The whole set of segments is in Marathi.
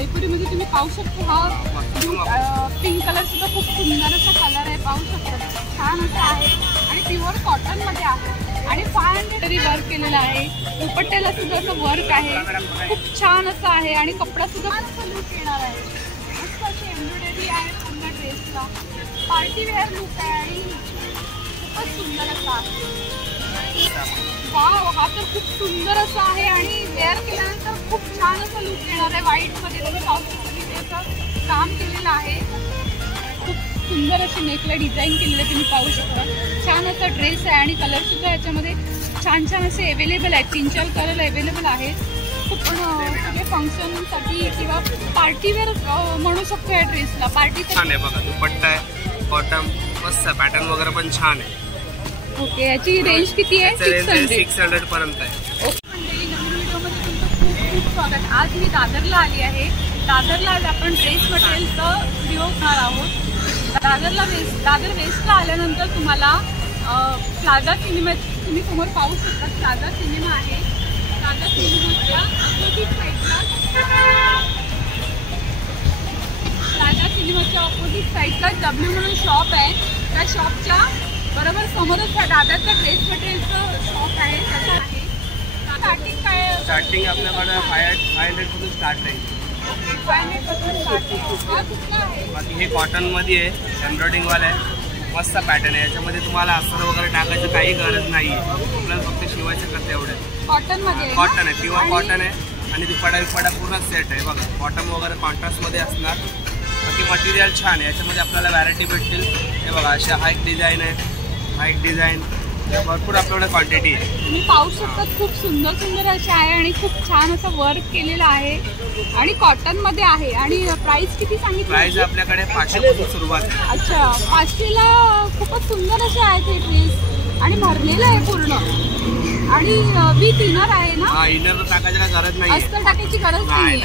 जयपुरीमध्ये तुम्ही पाहू शकता हा पिंक कलर सुद्धा खूप सुंदर असा कलर आहे, पाहू शकता छान असा आहे आणि प्युअर कॉटन मध्ये आहे आणि 500 वर्क केलेलं आहे. दुपट्ट्याला सुद्धा असं वर्क आहे, खूप छान असं आहे आणि कपडा सुद्धा मस्त लुक येणार आहे. मस्त अशी एम्ब्रॉयडरी आहे पूर्ण ड्रेसला, पार्टी वेअर लुक आहे आणि खूपच सुंदर असा आहे. वाव, हा तर खूप सुंदर असं आहे आणि वेअर केल्यानंतर खूप छान असं लुक येणार आहे. व्हाईट मध्ये तुम्ही त्याचं काम केलेलं आहे, खूप सुंदर अशी नेकला डिझाईन केलेलं तुम्ही पाहू शकता. छान असा ड्रेस आहे आणि कलर सुद्धा याच्यामध्ये छान छान असे अवेलेबल आहेत, 3-4 कलर अवेलेबल आहेत. खूप सगळे फंक्शनसाठी किंवा पार्टीवेअर म्हणू शकतो या ड्रेसला. पार्टी छान आहे बघा, दुपट्टा आहे कॉटन, मस्त पॅटर्न वगैरे पण छान आहे. ओके, याची रेंज किती आहे? 600 पर्यंत आहे. ओके, नवीन व्हिडिओमध्ये तुमचं खूप खूप स्वागत. आज मी दादरला आली आहे. दादरला आज आपण ड्रेस मटेरियलचं व्हिडिओ करणार आहोत. दादर वेस्टला आल्यानंतर तुम्हाला प्लाझा सिनेमा तुम्ही समोर पाहू शकता. प्लाझा सिनेमा आहे. प्लाझा सिनेमाच्या अपोजिट साईडला W म्हणून शॉप आहे. त्या शॉपच्या बरोबर समोरच दादरचं ड्रेस मटेरियलचं शॉप आहे. त्याचं आहे स्टार्टिंग काय? स्टार्टिंग आपल्याकडे 500 पासून स्टार्ट आहे. 500 पासून स्टार्ट आहे. बाकी हे कॉटन मध्ये आहे, एम्ब्रॉयडिंग वाला आहे, मस्त पॅटर्न आहे. याच्यामध्ये तुम्हाला अस्तर वगैरे टाकायची काही गरज नाही आहे, आपल्याला फक्त शिवायचं करते एवढं. कॉटन मध्ये कॉटन आहे, प्युअर कॉटन आहे आणि दुपट्टा पूर्ण सेट आहे बघा. बॉटम वगैरे कॉन्ट्रास्ट मध्ये असणार. बाकी मटेरियल छान आहे, याच्यामध्ये आपल्याला व्हरायटी भेटतील. हे बघा, अशा हा एक डिझाईन आहे, हा एक डिझाईन, भरपूर आपल्याकडे क्वांटिटी आहे. तुम्ही पाहू शकता खूप सुंदर सुंदर असे आहे आणि खूप छान असं वर्क केलेलं आहे आणि कॉटन मध्ये आहे. आणि प्राइस किती सांगितली? प्राइस आपल्याकडे 500 पासून सुरुवात आहे. अच्छा, 500ला खूपच सुंदर असे आहेत हे ड्रेस आणि भरलेलं आहे पूर्ण आणि विथ इनर आहे ना? हा, इनर टाकायची गरज नाही, अस्तर टाकायची गरज नाही.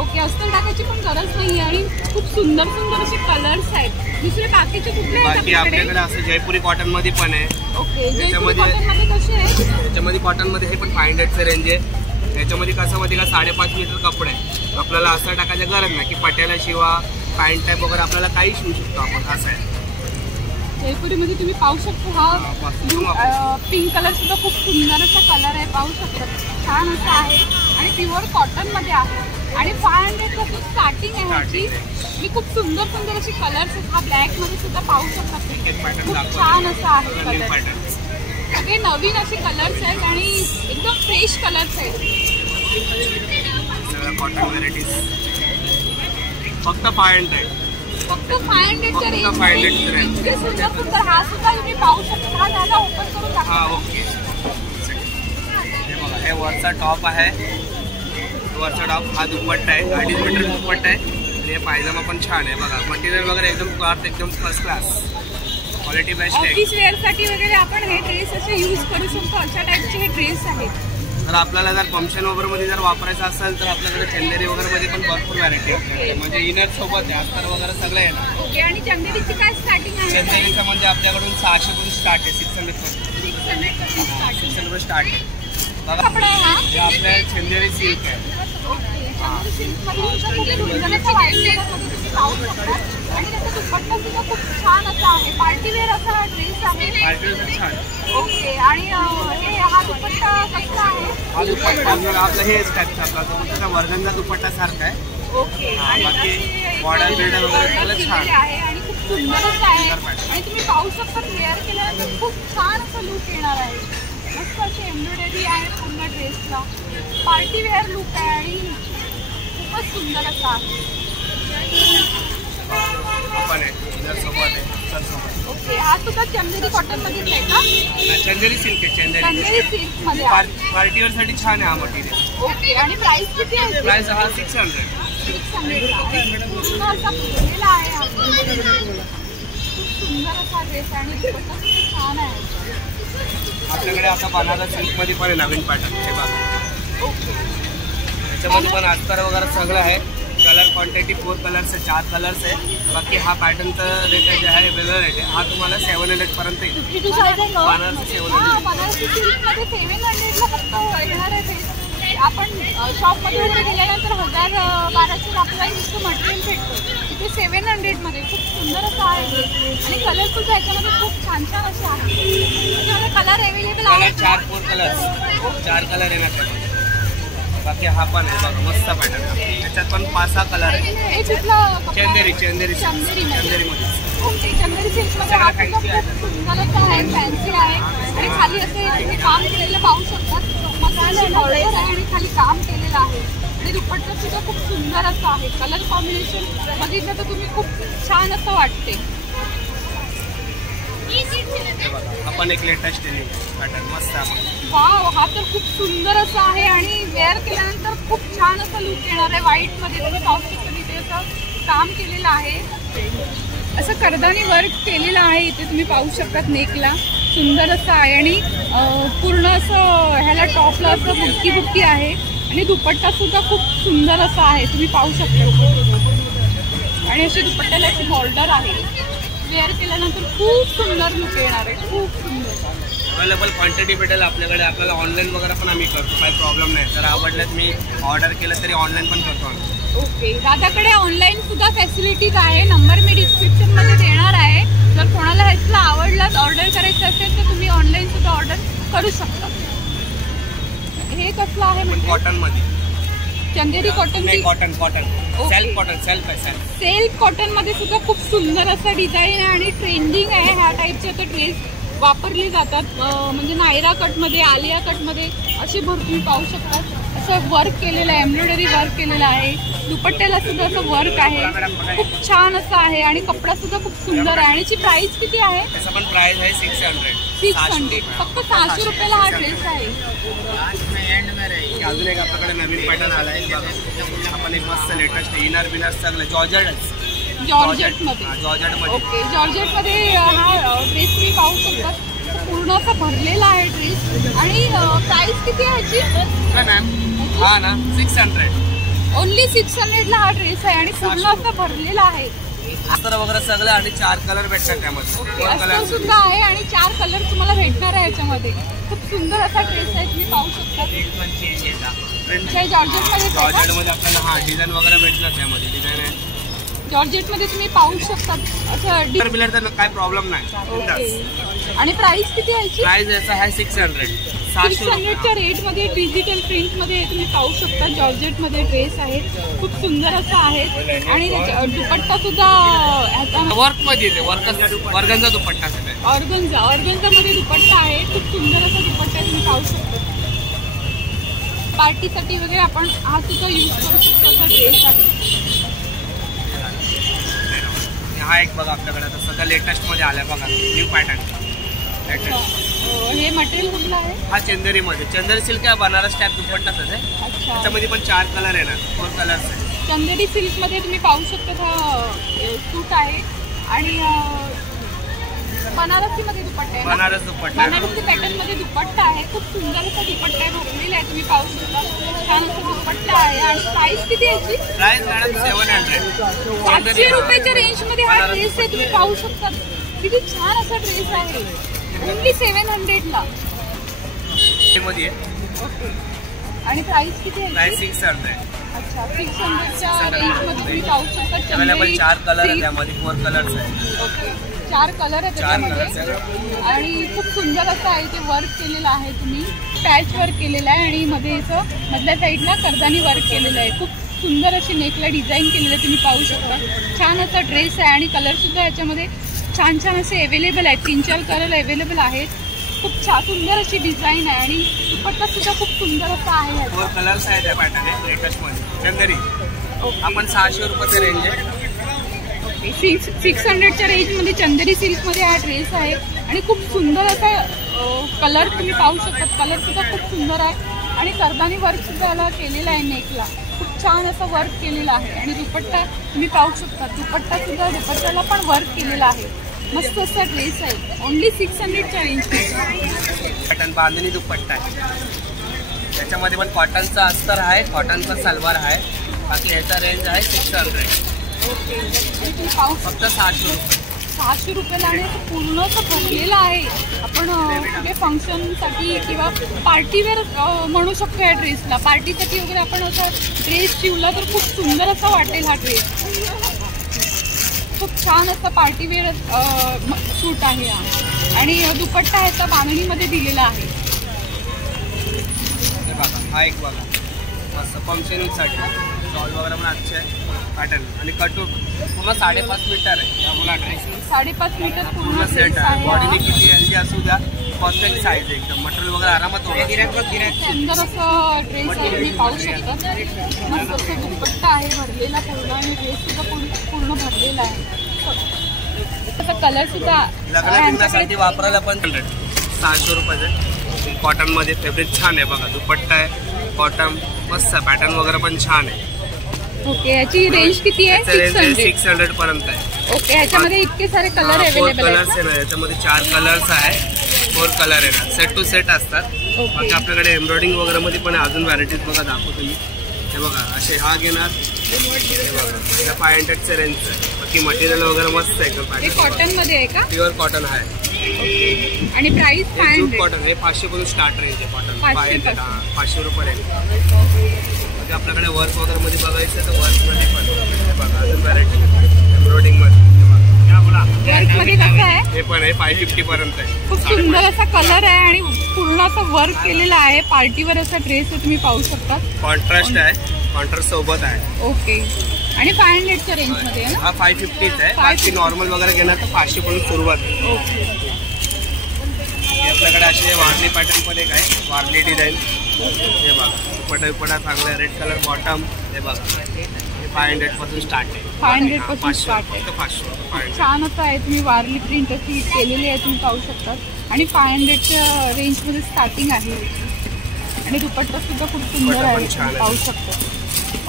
ओके, अस्तर टाकायची पण गरज नाही आणि खूप सुंदर सुंदर असे कलर्स आहेत. दुसरे बाकीचे कुठले आहेत आपल्याकडे? असं जयपुरी कॉटन मध्ये पण आहे. ओके, जयपुरी कॉटन मध्ये कसे आहे? याच्यामध्ये कॉटन मध्ये हे पण 500चं रेंज आहे. याच्यामध्ये कसं मध्ये का 5.5 मीटर कपडा आहे, आपल्याला अस्तर टाकायची गरज नाही की पट्याला शिवा पॅन्ट टाईप वगैरे आपल्याला काही शिवू शकतो आपण. असं आहे. जयपुरीमध्ये तुम्ही पाहू शकता हा पिंक कलर सुद्धा खूप सुंदर असा कलर आहे, पाहू शकता छान असा आहे आणि प्युअर कॉटन मध्ये आहे आणि 500 पासून स्टार्टिंग आहे ह्याची. मी खूप सुंदर सुंदर असे कलर्स आहेत. हा ब्लॅक मध्ये सुद्धा पाहू शकता, खूप छान असा आहे कलर. सगळे नवीन असे कलर्स आहेत आणि एकदम फ्रेश कलर्स आहेत. कॉटन व्हरायटीज फक्त 500. फक्त 500च्या रेंज. इतके सुंदर सुंदर. हा सुद्धा तुम्ही पाहू शकता. हा झाला ओपन करून टाका. ओके, हे बघा, हे वरचा टॉप आहे. वरचा टॉप हा दुपट्टा आहे, 2.5 मीटर दुपट्टा आहे आणि हे पायजामा पण छान आहे बघा. मटेरियल वगैरे एकदम क्लॉथ एकदम फर्स्ट क्लास, क्वालिटी बेस्ट आहे. ऑफिस वेअर साठी वगैरे आपण हे ड्रेस असे यूज करू शकतो. अशा टाईपचे हे ड्रेस आहेत. जर आपल्याला जर फंक्शन वगैरे मध्ये जर वापरायचं असेल तर आपल्याकडे चंदेरी वगैरे मध्ये पण भरपूर व्हरायटी आहे. म्हणजे इनर सोबत आहे, अस्तर वगैरे सगळं आहे ना. ओके, आणि चंदेरीची काय स्टार्टिंग आहे? चंदेरीचं म्हणजे आपल्याकडून 600 पासून स्टार्ट आहे. 600 पासून स्टार्ट आहे बघा. हे आपल्या चंदेरी सिल्क आहे. आणि त्याचा दुपट्टा सुद्धा खूप छान असा आहे. पार्टीवेअर असा हा ड्रेस आहे. पार्टीवेअर छान. ओके, आणि हा दुपट्टा कसा आहे? हा दुपट्टा आपला हेच टाईपचा आपला दुपट्टा वर्गनचा दुपट्टा सारखा आहे. ओके, आणि बाकी बॉर्डर बिल्डर वगैरे सगळं छान आहे आणि खूप सुंदर असं आहे. आणि तुम्ही पाहू शकता वेअर केल्यानंतर खूप छान असं लुक येणार आहे. मस्त अशी एम्ब्रॉयडरी आहे पूर्ण ड्रेसला. पार्टीवेअर लुक आहे आणि खूपच सुंदर असा आहे. ओके, हा सुद्धा चंदेरी कॉटन मध्येच आहे का? चंदेरी सिल्क आहे. चंदेरी सिल्क मध्ये पार्टीवेअर साठी छान आहे हा मटेरियल. ओके, आणि प्राइस किती आहे? प्राइस हा 600. पूर्ण असा फुललेला आहे. खूप सुंदर असा ड्रेस आणि दुपट्टा सुद्धा छान आहे. आपल्याकडे आता बनारस सिल्क मध्ये पण नवीन पॅटर्न हे बघा. ओके, याच्यामध्ये पण अस्तर वगैरे सगळं आहे. कलर क्वांटिटी 4 कलर्स आहे, 4 कलर्स आहे. बाकी हा पॅटर्नचा रेट जे आहे वेगळा रेट आहे. हा तुम्हाला 700 पर्यंत येईल. 52 साईज आहे ना? बनारसी 700. बनारसी सिल्कमध्ये 700ला फक्त येणार आहे ते. आपण शॉपमध्ये वगैरे गेल्यानंतर 1000-1200 आपल्याला इतकं मटेरियल भेटतं. तिथे 700मध्ये खूप सुंदर असं आहे आणि कलर सुद्धा याच्यामध्ये खूप छान छान असे आहेत. त्याच्यामध्ये कलर अवेलेबल कलर आहेत. 4 कलर्स, 4 कलर येणार त्यामध्ये. बाकी हा पण आहे बघा मस्त पॅटर्न आहे. त्याच्यात पण 5-6 कलर आहे. हे कुठलं कपडा? चंदेरी चंदेरीमध्ये. मध्ये. ओके, चंदेरी सिल्कमध्ये हा सुद्धा खूप सुंदर असं आहे, फॅन्सी आहे आणि खाली असे तुम्ही काम केलेलं पाहू शकतात. मस्त ऑर्डर आहे आणि खाली काम केलेलं आहे आणि दुपट्टा सुद्धा खूप सुंदर असं आहे. कलर कॉम्बिनेशन बघितलं तर तुम्ही खूप छान असं वाटते. हा पण एक लेटेस्ट पॅटर्न मस्त आहे. वाव, हा तर खूप सुंदर असं आहे आणि वेअर केल्यानंतर खूप छान असं लुक येणार आहे. व्हाईटमध्ये तुम्ही पाहू शकता तिथे असं काम केलेलं आहे. असं कर्दानी वर्क केलेलं आहे. इथे तुम्ही पाहू शकतात नेकला सुंदर असं आहे आणि पूर्ण असं ह्याला टॉपला असं बुट्टी बुट्टी आहे आणि दुपट्टा सुद्धा खूप सुंदर असा आहे. तुम्ही पाहू शकता आणि अशी दुपट्ट्याला अशी बॉर्डर आहे. वेअर केल्यानंतर खूप सुंदर लुक येणार आहे. खूप सुंदर अवेलेबल क्वांटिटी भेटेल आपल्याकडे. आपल्याला ऑनलाईन वगैरे पण आम्ही करतो, काही प्रॉब्लेम नाही. जर आवडलं मी ऑर्डर केलं तरी ऑनलाईन पण करतो आम्ही. ओके, दादाकडे ऑनलाईन सुद्धा फॅसिलिटीज आहे. नंबर मी डिस्क्रिप्शनमध्ये देणार आहे. जर कोणाला ह्यातलं आवडलं ऑर्डर करायचं असेल तर तुम्ही ऑनलाईन सुद्धा ऑर्डर करू शकता. हे कसलं आहे म्हणजे कॉटनमध्ये? Chanderi cotton. Cotton self cotton, self आहे सेल्फ. सेल्फ कॉटनमध्ये सुद्धा खूप सुंदर असं डिझाईन आहे आणि ट्रेंडिंग आहे. ह्या टाईपचे आता ड्रेस वापरली जातात. म्हणजे नायरा कटमध्ये, आलिया कटमध्ये असे भरपूर पाहू शकतात. असं वर्क केलेलं आहे, एम्ब्रॉयडरी वर्क केलेलं आहे. दुपट्ट्याला सुद्धा असं वर्क आहे. खूप छान असं आहे आणि कपडा सुद्धा खूप सुंदर आहे. आणि याची प्राइस किती आहे? त्याचा पण प्राइस आहे 600. 600. फक्त 600 रुपयाला हा ड्रेस आहे. अजून एक आपल्याकडे नवीन पॅटर्न आला आहे. आपण एक मस्त लेटेस्ट इनर बिनर सगळं जॉर्जेटमध्ये. जॉर्जेटमध्ये. ओके, जॉर्जेटमध्ये हा ड्रेस तुम्ही पाहू शकता. पूर्ण असं भरलेला आहे ड्रेस आणि प्राइस किती आहे याची? मॅम हा ना 600. ओनली 600ला हा ड्रेस आहे आणि पूर्ण असं भरलेला आहे. अस्तर वगैरे सगळं आणि 4 कलर भेटतात त्यामध्ये. अस्तर सुद्धा आहे आणि 4 कलर तुम्हाला भेटणार आहे याच्यामध्ये. खूप सुंदर असा ड्रेस आहे, तुम्ही पाहू शकता. जॉर्जेटमध्ये आपल्याला हा डिझाईन वगैरे भेटणार त्यामध्ये. डिझाईन आहे जॉर्जेटमध्ये तुम्ही पाहू शकता. असं बिलर काय प्रॉब्लेम नाही. आणि प्राइस किती आहे? प्राइस याचा आहे 600. 600च्या रेटमध्ये डिजिटल प्रिंटमध्ये तुम्ही पाहू शकता. जॉर्जेटमध्ये ड्रेस आहे, खूप सुंदर असं आहे आणि दुपट्टा सुद्धा वर्क मध्ये येते. वर्गनचा दुपट्टा ऑर्गन्झामध्ये दुपट्टा आहे. खूप सुंदर असा दुपट्टा तुम्ही पाहू शकता. पार्टीसाठी वगैरे आपण हा सुद्धा यूज करू शकतो असा ड्रेस आहे. हा एक बघा आपल्याकडे आता सध्या लेटेस्ट मध्ये आलाय बघा, न्यू पॅटर्न. हे मटेरियल कुठलं आहे? हा चंदेरीमध्ये. चंदेरी सिल्क आहे, बनारस टाईप दुपट्टाच आहे. त्याच्यामध्ये पण 4 कलर येणार, 4 कलर्स आहे. चंदेरी सिल्कमध्ये तुम्ही पाहू शकता हा सूट आहे आणि बनारसीमध्ये दुपट्टा आहे. बनारस दुपट्टा, बनारसी पॅटर्नमध्ये दुपट्टा आहे. खूप सुंदर असा दुपट्टा भरलेला आहे, तुम्ही पाहू शकता. छान असा दुपट्टा आहे आणि प्राइस किती आहे? Price madam 700. 700 रुपयाच्या रेंजमध्ये हा ड्रेस आहे, तुम्ही पाहू शकता. किती छान असा ड्रेस आहे. ओनली 700ला मध्ये. ओके, आणि प्राइस किती आहे? प्राइस 600. अच्छा, 600च्या रेंजमध्ये तुम्ही पाहू शकता. अवेलेबल 4 कलर आहे त्यामध्ये, 4 कलर्स आहे. ओके, 4 कलर आहे त्याच्यामध्ये आणि खूप सुंदर असं आहे. ते वर्क केलेलं आहे, तुम्ही पॅच वर्क केलेलं आहे आणि मध्ये असं मधल्या साईडला कर्दानी वर्क केलेलं आहे. खूप सुंदर अशी नेकला डिझाईन केलेलं आहे, तुम्ही पाहू शकता. छान असा ड्रेस आहे आणि कलर सुद्धा याच्यामध्ये छान छान असे अवेलेबल आहेत. 3-4 कलर अवेलेबल आहेत. खूप सुंदर अशी डिझाईन आहे आणि दुपट्टा सुद्धा खूप सुंदर असा आहे. 4 कलर्स आहे त्या पॅटर्न लेटेस्ट मध्ये. चंदेरी आपण 600 रुपयाचा रेंज आहे. 600च्या रेंजमध्ये चंदेरी सिल्कमध्ये हा ड्रेस आहे आणि खूप सुंदर असा कलर तुम्ही पाहू शकता. कलर सुद्धा खूप सुंदर आहे आणि कर्दानी वर्क सुद्धा याला केलेला आहे. नेकला खूप छान असं वर्क केलेलं आहे आणि दुपट्टा तुम्ही पाहू शकता. दुपट्टा सुद्धा दुपट्ट्याला पण वर्क केलेला आहे. मस्त असा ड्रेस आहे. ओनली 600च्या रेंजमध्ये. पॅटर्न बांधणी दुपट्टा आहे. याच्यामध्ये पण कॉटनचा अस्तर आहे, कॉटनचा सलवार आहे. बाकी ह्याचा रेंज आहे 600. ओके. आणि तुम्ही पाहू फक्त 600 रुपये. 600 रुपयाला आणि पूर्ण असं भरलेलं आहे. आपण कुठे फंक्शनसाठी किंवा पार्टीवेअर म्हणू शकतो या ड्रेसला. पार्टीसाठी वगैरे आपण असा ड्रेस शिवला तर खूप सुंदर असा वाटेल हा ड्रेस. खूप छान असा पार्टीवेअर सूट आहे हा. आणि दुपट्टा ह्याचा बांधणीमध्ये दिलेला आहे. हा एक बघा मस्त फंक्शनसाठी शॉल वगैरे पण अच्छे आहे पॅटर्न. आणि कटून पूर्ण 5.5 मीटर आहे. बोला ड्रेस 5.5 मीटर पूर्ण सेट आहे. बॉडीने किती हेल्दी असू द्या, परफेक्ट साईज आहे एकदम. मटेरियल वगैरे आरामात होणार. सुंदर असं ड्रेस आहे, तुम्ही पाहू शकता. मस्त असं दुपट्टा आहे भरलेला पूर्ण आणि ड्रेस सुद्धा पूर्ण भरलेला आहे. त्याचा कलर सुद्धा लग्नासाठी वापरायला पण 600 रुपयाचे. कॉटन मध्ये फॅब्रिक छान आहे बघा. दुपट्टा आहे कॉटन, मस्त पॅटर्न वगैरे पण छान आहे. ओके. याची रेंज किती आहे? 600 पर्यंत आहे. ओके. ह्याच्यामध्ये इतके सारे कलर 4 अवेलेबल कलर्स आहे आहेत ना. याच्यामध्ये 4 कलर्स आहे, 4 कलर आहे ना. सेट टू सेट असतात. बाकी आपल्याकडे एम्ब्रॉयडिंग वगैरे मध्ये पण अजून व्हरायटीज बघा दाखवतो मी. हे बघा असे हा घेणार. हे बघा 500चे रेंज आहे. बाकी मटेरियल वगैरे मस्त आहे एकदम. हे कॉटन मध्ये आहे का? प्युअर कॉटन आहे. आणि प्राइस 500. कॉटन हे 500 पासून स्टार्ट रेंज आहे. कॉटन 500 रुपये रेंज. बाकी आपल्याकडे वर्क वगैरे मध्ये बघायचं तर वर्क मध्ये पण हे बघा अजून व्हरायटी एम्ब्रॉयडिंग मध्ये. वर्क मध्ये कसं आहे? हे पण आहे 550 पर्यंत आहे. खूप सुंदर असा कलर आहे आणि पूर्ण असं वर्क केलेला आहे. पार्टीवर असा ड्रेस आहे, तुम्ही पाहू शकता. कॉन्ट्रास्ट आहे, कॉन्ट्रास्ट सोबत आहे. ओके. आणि 500च्या रेंज मध्ये आहे ना? हा 550 आहे. बाकी नॉर्मल वगैरे घेणार तर 500 पासून सुरुवात आहे. ओके. आपल्याकडे असे वारली पॅटर्न पण एक आहे, वारली डिझाईन. हे बघा दुपट्टा चांगला आहे. Red colour bottom. हे बघा हे 500 पासून स्टार्ट आहे. 500 पासून स्टार्ट आहे. 500. छान असं आहे. तुम्ही वारली प्रिंट अशी केलेली आहे, तुम्ही पाहू शकता. आणि 500च्या रेंजमध्ये स्टार्टिंग आहे. आणि दुपट्टा सुद्धा खूप सुंदर आहे, तुम्ही पाहू शकता.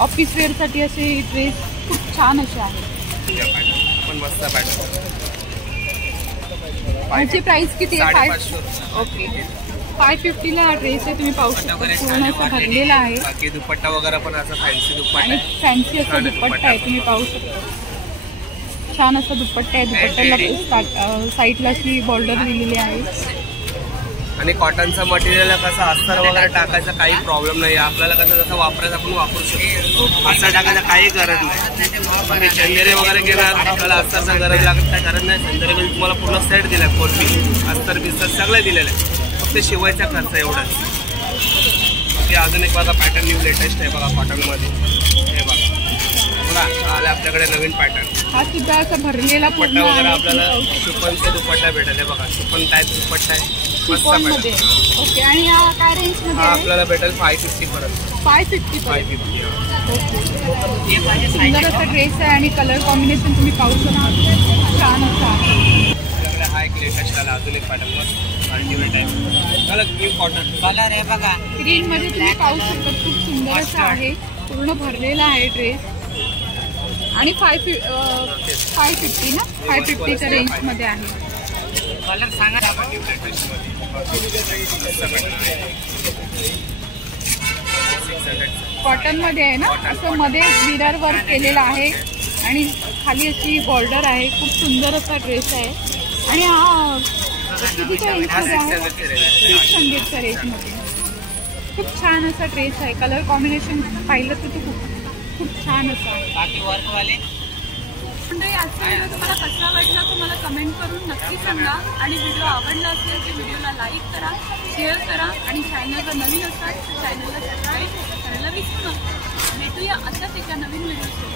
ऑफिस वेअरसाठी असे ड्रेस खूप छान असे आहेत. पण मस्त पॅटर्न. ह्याची प्राइस किती आहे? 550. ओके. 550ला हा ड्रेस आहे, तुम्ही पाहू शकता. पूर्ण असं भरलेला आहे. बाकी दुपट्टा वगैरे पण असं फॅन्सी दुपट्टा आणि फॅन्सी असा दुपट्टा आहे, तुम्ही पाहू शकता. छान असा दुपट्टा आहे. दुपट्ट्याला साईडला अशी बॉर्डर दिलेली आहे. आणि कॉटनचं मटेरियल कसं अस्तर वगैरे टाकायचा काही प्रॉब्लेम नाही. आपल्याला कसं जसं वापरायचं आपण वापरू शकतो. अस्तर टाकायचं काही गरज नाही. बाकी चंदेरे वगैरे घेणार आपल्याला अस्तरचा गरज लागत काय गरज नाही. चंदेरे म्हणजे तुम्हाला पूर्ण सेट दिला आहे. कोर्पी अस्तर बिस्तर सगळं दिलेलं आहे. फक्त शिवायचा खर्च एवढाच. बाकी अजून एक बघा पॅटर्न न्यू लेटेस्ट आहे बघा कॉटनमध्ये. हे बघा आले आपल्याकडे नवीन पॅटर्न. हा सुद्धा असा भरलेला दुपट्टा वगैरे आपल्याला शिफॉनचे दुपट्टा भेटेल. हे बघा शिफॉन टाईप दुपट्टा आहे. मध्ये. ओके. आणि हा काय रेंज मध्ये? आपल्याला भेटेल 550 पर्यंत. 550. ओके. सुंदर असा ड्रेस आहे आणि कलर कॉम्बिनेशन तुम्ही पाहू शकता. छान असं आहे. आपल्याकडे हा एक लेटेस्ट आला अजून एक पॅटर्न मस्त अल्टिमेट आहे. मला न्यू कॉटन कलर आहे बघा. ग्रीन मध्ये तुम्ही पाहू शकता. खूप सुंदर असं आहे. पूर्ण भरलेला आहे ड्रेस. आणि 550 ना? 550च्या रेंज मध्ये आहे. कलर सांगा. कॉटन मध्ये आहे ना. असं मध्ये मिरर वर्क केलेलं आहे आणि खाली अशी बॉर्डर आहे. खूप सुंदर असा ड्रेस आहे. आणि हा कितीच्या रेंजमध्ये आहे? 600च्या रेंजमध्ये. खूप छान असा ड्रेस आहे. कलर कॉम्बिनेशन पाहिलं तर तो खूप छान असा आहे. बाकी वर्कवाले म्हणजे आजचा व्हिडिओ तुम्हाला कसा वाटला तुम्हाला कमेंट करून नक्की सांगा. आणि व्हिडिओ आवडला असेल तर व्हिडिओला लाईक करा, शेअर करा आणि चॅनलला नवीन असाल तर चॅनलला सबस्क्राईब करायला विसरू नका. भेटूया अशाच एका नवीन व्हिडिओ.